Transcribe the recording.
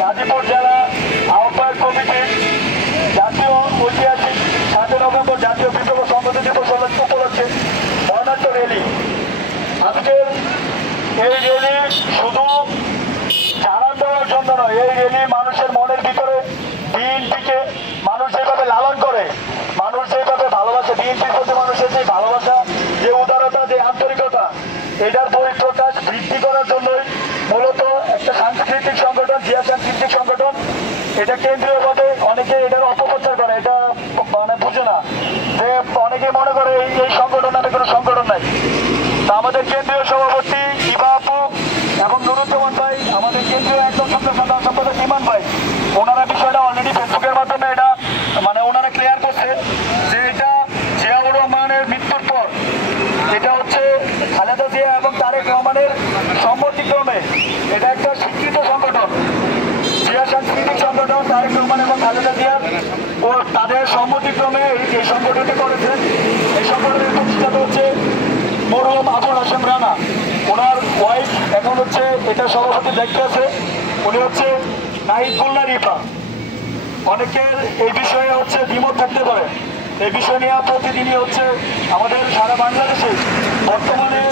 গাজীপুর জেলা আহ্বায়ক কমিটি জাতীয় ঐতিহাসিক 7 নভেম্বর জাতীয় বিপ্লব সংহতি দিবস উপলক্ষে বর্ণাঢ্য র্যালি। আজকের এই র্যালি শুধু জানান দেওয়ার জন্য নয়, এই র্যালি মানুষের মনের ভিতরে বিএনপিকে মানুষ যেভাবে লালন করে, মানুষ যেভাবে ভালোবাসে, বিএনপির প্রতি মানুষের যে ভালোবাসা, যে উদারতা, যে আন্তরিকতা, এটার বহিঃপ্রকাশ বৃদ্ধি করার জন্যই মূলত একটা সাংস্কৃতিক সংগঠন, জিয়া সাংস্কৃতিক সংগঠন। এটা কেন্দ্রীয়ভাবে অনেকে এটার অপপ্রচার করে, এটা মানে বুঝে না যে অনেকে মনে করে এই সংগঠন নামে কোনো সংগঠন নাই। তা আমাদের কেন্দ্রীয় সভাপতি ইবা আপু এবং নুরুজ্জামান ভাই, আমাদের কেন্দ্রীয় একদম সাধারণ সম্পাদক ইমান ভাই, ওনারা বিষয়টা অলরেডি ফেসবুকের মাধ্যমে এটা মানে ওনারা ক্লিয়ার করছে যে এটা জিয়াউর রহমানের মৃত্যুর পর এটা হচ্ছে খালেদা জিয়া এবং তারেক রহমানের সম্মতিক্রমে এটা একটা স্বীকৃত সংগঠন, জিয়া সাংস্কৃতিক সংগঠন। তারেক রহমান এবং খালেদা জিয়া ও তাদের সম্মতিক্রমে এই সংগঠনটি করেছেন। এই সংগঠনের প্রতিষ্ঠাতা হচ্ছে মরহুম আবুল হাশেম রানা, ওনার ওয়াইফ এখন হচ্ছে এটা সভাপতি দায়িত্বে আছে, উনি হচ্ছে নাহিদুল্লাহ রিফা। অনেকের এই বিষয়ে হচ্ছে দ্বিমত থাকতে পারে, এই বিষয় নিয়ে প্রতিদিনই হচ্ছে আমাদের সারা বাংলাদেশে বর্তমানে